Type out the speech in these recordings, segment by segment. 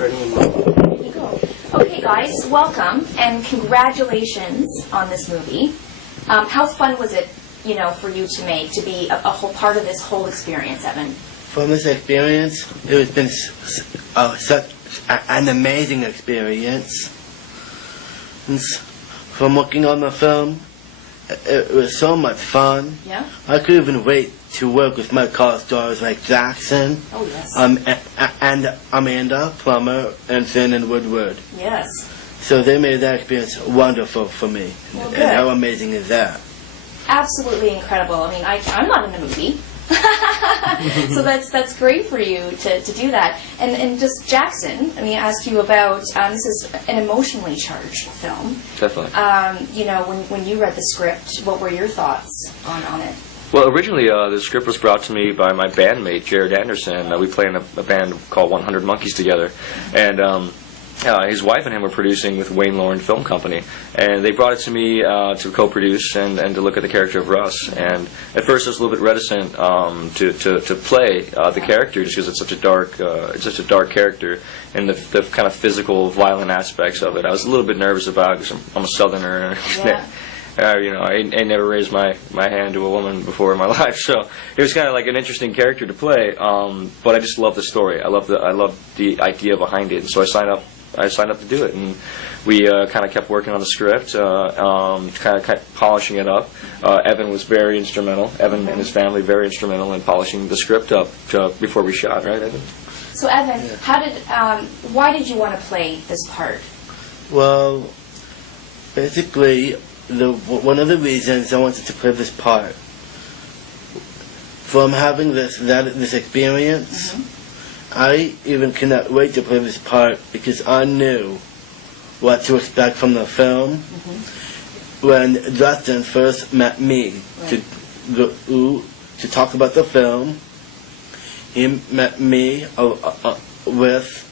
There you go. Okay, guys, welcome and congratulations on this movie. How fun was it, for you to make, to be a whole part of this whole experience, Evan? From this experience, it has been such an amazing experience. From working on the film, it was so much fun. Yeah? I couldn't even wait to work with my co-stars like Jackson, Oh, yes. and Amanda Plummer, and Shannon Woodward. Yes. So they made that experience wonderful for me. Well, and good. how amazing is that? Absolutely incredible. I mean, I'm not in the movie. So that's great for you to do that. And just Jackson, let me ask you about, this is an emotionally charged film. Definitely. When you read the script, what were your thoughts on it? Well, originally the script was brought to me by my bandmate, Jared Anderson. We play in a band called 100 Monkeys together. And his wife and him were producing with Wayne Lauren Film Company. And they brought it to me to co-produce and to look at the character of Russ. And at first I was a little bit reticent to play the character just because it's such a dark character, and the kind of physical, violent aspects of it. I was a little bit nervous about it because I'm a Southerner. Yeah. I never raised my hand to a woman before in my life, so it was kind of like an interesting character to play. But I just love the story. I love the idea behind it, and so I signed up to do it, and we kind of kept working on the script, kind of polishing it up. Evan was very instrumental. Evan and his family very instrumental in polishing the script up before we shot. Right, Evan? So Evan, why did you want to play this part? Well, basically, one of the reasons I wanted to play this part, from having this experience, I even cannot wait to play this part because I knew what to expect from the film. When Justin first met me to talk about the film, he met me with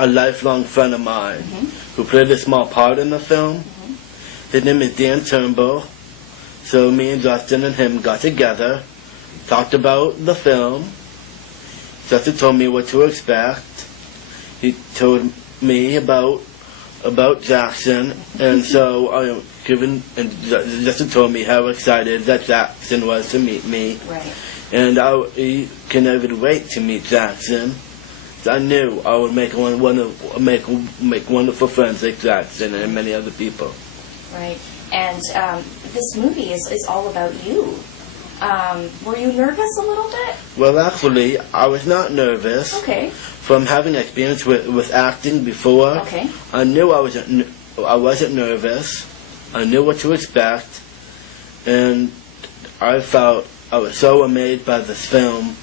a lifelong friend of mine who played a small part in the film. His name is Dan Turnbull. So me and Justin and him got together, talked about the film. Justin told me what to expect. He told me about Jackson, and so Justin told me how excited that Jackson was to meet me. Right. And I can never wait to meet Jackson. I knew I would make wonderful friends like Jackson and many other people. Right. And this movie is all about you. Were you nervous a little bit? Well, actually, I was not nervous. Okay. From having experience with acting before, Okay. I knew I wasn't nervous. I knew what to expect, and I felt I was so amazed by this film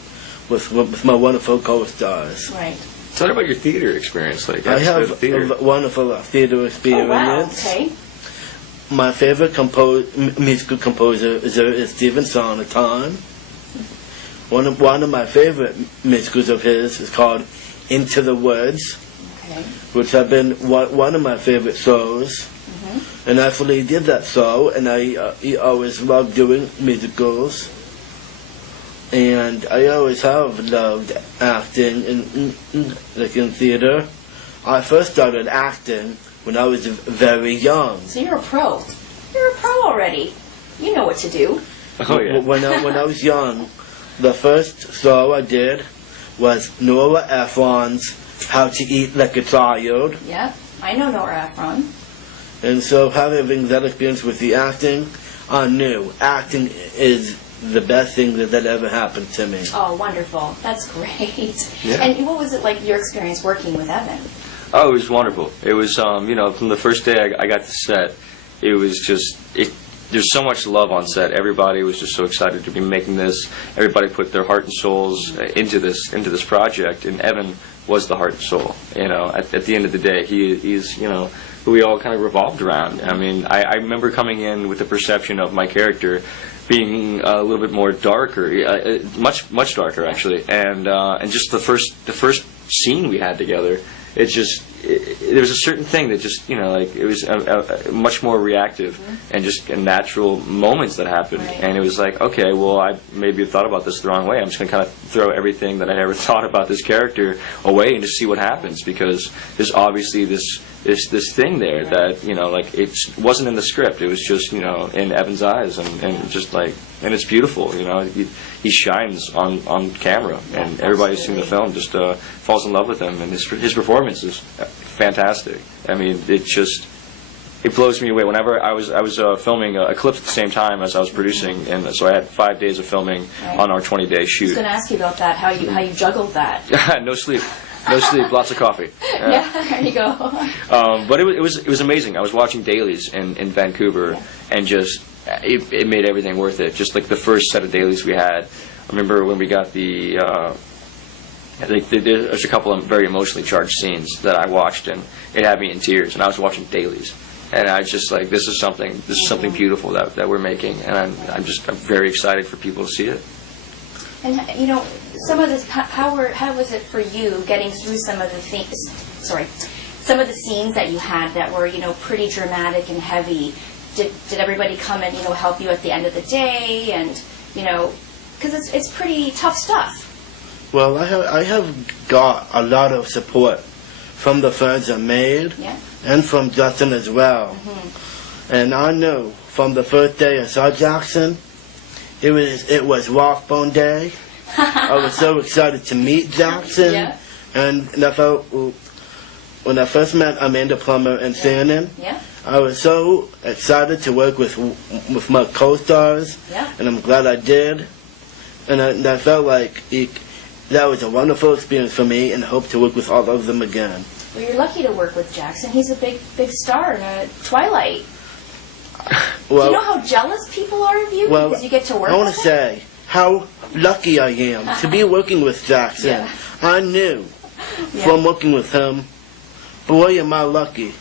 with my wonderful co-stars. Right. Tell me about your theater experience. I have a wonderful theater experience. Oh, wow. Okay. My favorite musical composer is Stephen Sondheim. One of my favorite musicals of his is called Into the Woods, Okay. which have been one of my favorite shows. And actually did that show, and I always loved doing musicals. And I always have loved acting in theater. I first started acting when I was very young. So you're a pro. You're a pro already. You know what to do. Oh yeah. When I was young, the first show I did was Nora Ephron's How to Eat Like a Child. Yeah. I know Nora Ephron. And so having that experience with the acting, I knew acting is the best thing that ever happened to me. Oh, wonderful. That's great. Yeah. And what was it like, your experience working with Evan? Oh, it was wonderful. It was, from the first day I got to set, it was just, there's so much love on set. Everybody was just so excited to be making this. Everybody put their heart and souls into this project, and Evan was the heart and soul. At the end of the day, he's who we all kind of revolved around. I mean, I remember coming in with the perception of my character being a little bit more darker, much darker actually, and just the first scene we had together, the there was a certain thing that just, like, it was a much more reactive and just natural moments that happened. Right. And it was like, okay, well, I maybe have thought about this the wrong way. I'm just going to kind of throw everything that I ever thought about this character away and just see what happens, because there's obviously this thing there that, like, it wasn't in the script. It was just, in Evan's eyes, and just like, and it's beautiful, he shines on camera, and everybody who's seen the film just falls in love with him, and his performance is fantastic. I mean, it blows me away. Whenever I was filming Eclipse at the same time as I was producing, and so I had 5 days of filming on our 20-day shoot. I was going to ask you about that, how you juggled that. No sleep. No sleep, lots of coffee. Yeah, there you go. But it was amazing. I was watching dailies in Vancouver, and just it made everything worth it. Just like the first set of dailies we had. I remember when we got the. There's a couple of very emotionally charged scenes that I watched, and it had me in tears. And I was watching dailies, and I just like, this is something beautiful that we're making, and I'm very excited for people to see it. And some of this, how was it for you getting through some of the things? Some of the scenes that you had that were pretty dramatic and heavy. Did everybody come and help you at the end of the day? And because it's pretty tough stuff. Well, I have got a lot of support from the friends I made, and from Justin as well. Mm-hmm. And I knew from the first day I saw Jackson, it was Rathbone Day. I was so excited to meet Jackson, and I felt when I first met Amanda Plummer and Shannon, I was so excited to work with my co-stars, and I'm glad I did. And I felt like that was a wonderful experience for me, and I hope to work with all of them again. Well, you're lucky to work with Jackson. He's a big star in Twilight. Well, do you know how jealous people are of you because you get to work with him? I want to say how lucky I am to be working with Jackson. Yeah. I knew from working with him, boy, am I lucky.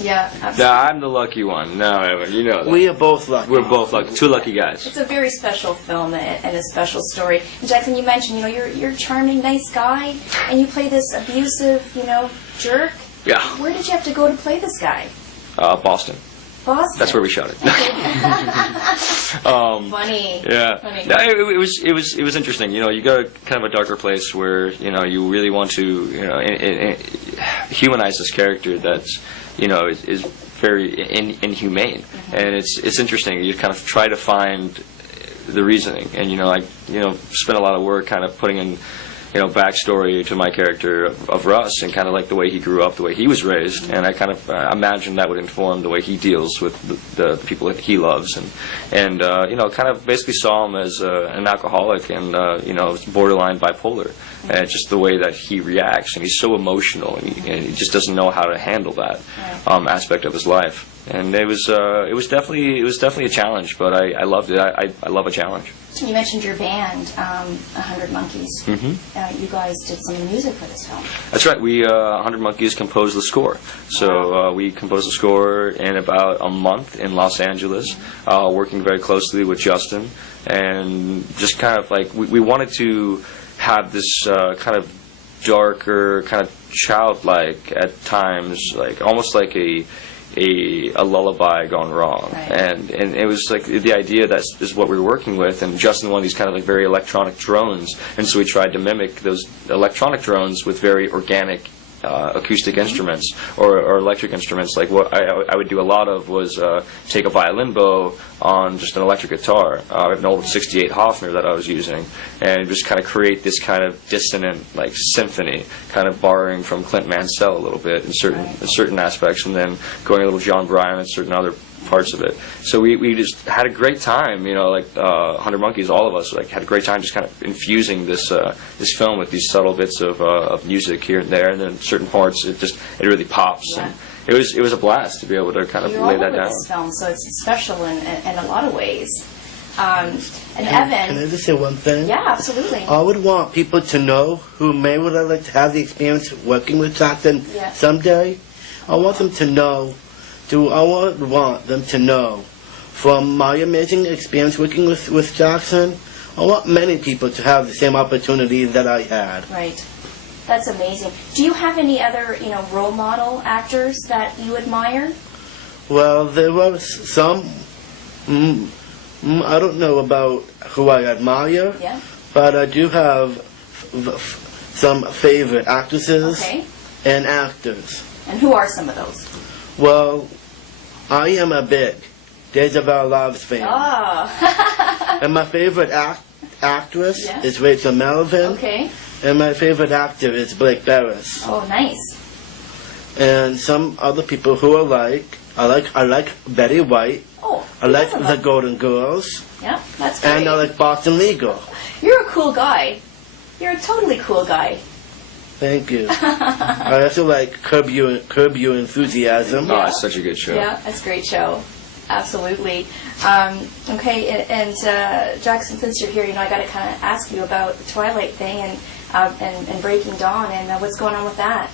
Yeah, absolutely. No, I'm the lucky one. No, Evan, you know that. We are both lucky. We're both lucky. Two lucky guys. It's a very special film and a special story. And Jackson, you mentioned, you're a charming, nice guy, and you play this abusive, jerk. Yeah. Where did you have to go to play this guy? Boston. Boston. That's where we shot it. Funny. Yeah. Funny. No, it was interesting. You go to kind of a darker place where you really want to humanize this character that's is very inhumane, and it's interesting. You kind of try to find the reasoning, and spend a lot of work kind of putting in backstory to my character of Russ, and kind of like the way he grew up, the way he was raised, and I kind of imagine that would inform the way he deals with the people that he loves, and kind of basically saw him as an alcoholic and borderline bipolar, and just the way that he reacts, and he's so emotional, and he just doesn't know how to handle that aspect of his life. And it was definitely a challenge, but I loved it. I love a challenge. You mentioned your band, 100 Monkeys. Mm-hmm. You guys did some of the music for this film. That's right. We 100 Monkeys composed the score. So we composed the score in about a month in Los Angeles, working very closely with Justin, and just kind of like we wanted to have this kind of darker, kind of childlike at times, like almost like a lullaby gone wrong, and it was like the idea that is what we were working with, and Justin wanted these kind of like very electronic drones, and so we tried to mimic those electronic drones with very organic acoustic instruments or electric instruments. Like what I would do a lot of was take a violin bow on just an electric guitar, an old 68 Hofner that I was using, and just kind of create this kind of dissonant like symphony, kind of borrowing from Clint Mansell a little bit in certain aspects, and then going a little John Bryan in certain other parts of it. So we just had a great time, 100 Monkeys, all of us had a great time just kind of infusing this film with these subtle bits of music here and there, and then certain parts it really pops. Yeah. And it was a blast to be able to kind of lay that down. This film, so it's special in a lot of ways. And Evan, can I just say one thing? Yeah, absolutely. I would want people to know who would like to have the experience working with Jackson someday. I want them to know. I would want them to know from my amazing experience working with Jackson, I want many people to have the same opportunity that I had. Right. That's amazing. Do you have any other, role model actors that you admire? Well, there was some. I don't know about who I admire, Yeah. but I do have some favorite actresses Okay. and actors. And who are some of those? Well, I am a big Days of Our Lives fan. Oh. And my favorite actress Yeah. is Rachel Melvin. Okay. And my favorite actor is Blake Barris. Oh, nice. And some other people who I like Betty White. Oh. I who like doesn't the love- Golden Girls. Yeah, that's great. And I like Boston Legal. You're a cool guy. You're a totally cool guy. Thank you. I also like Curb Your Enthusiasm. Oh, it's such a good show. Yeah, that's a great show. Absolutely. Okay, and Jackson, since you're here, I got to kind of ask you about the Twilight thing and Breaking Dawn and what's going on with that.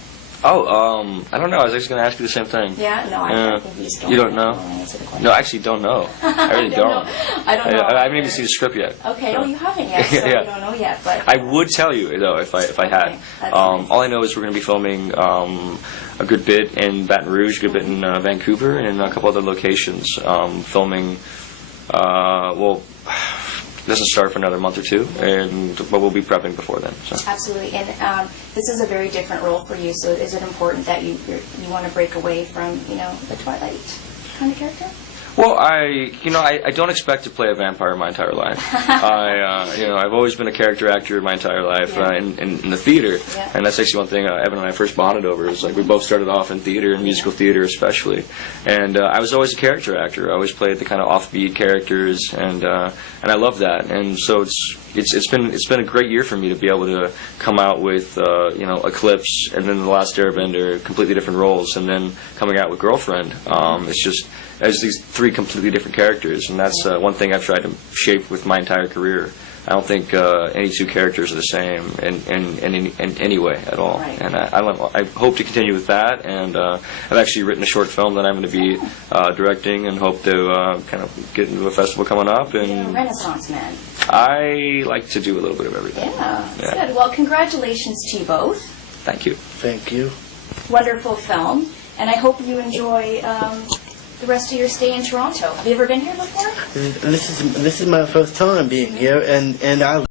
Oh, I don't know. I was actually going to ask you the same thing. Yeah, no, I think you just don't. You don't know? Answer the question. No, I actually don't know. I really don't. I don't know. I haven't even seen the script yet. Okay, so. oh, you haven't yet, so Yeah. you don't know yet. But I would tell you though if I had. Okay, that's nice. All I know is we're going to be filming a good bit in Baton Rouge, a good bit in Vancouver, and in a couple other locations. Filming, doesn't start for another month or two, but we'll be prepping before then. So. absolutely, and this is a very different role for you. So, is it important that you want to break away from the Twilight kind of character? Well, I don't expect to play a vampire my entire life. I've always been a character actor my entire life in the theater, Yeah. and that's actually one thing Evan and I first bonded over. Is like we both started off in theater and musical theater especially, and I was always a character actor. I always played the kind of offbeat characters, and I love that. And so it's been a great year for me to be able to come out with Eclipse and then The Last Airbender, completely different roles, and then coming out with Girlfriend. It's just as these three completely different characters, and that's one thing I've tried to shape with my entire career. I don't think any two characters are the same in any way at all. Right. And I hope to continue with that, and I've actually written a short film that I'm going to be directing and hope to kind of get into a festival coming up. You're a And Renaissance man. I like to do a little bit of everything. Yeah, that's Yeah. good. Well, congratulations to you both. Thank you. Thank you. Wonderful film, and I hope you enjoy the rest of your stay in Toronto. Have you ever been here before? This is my first time being here, and I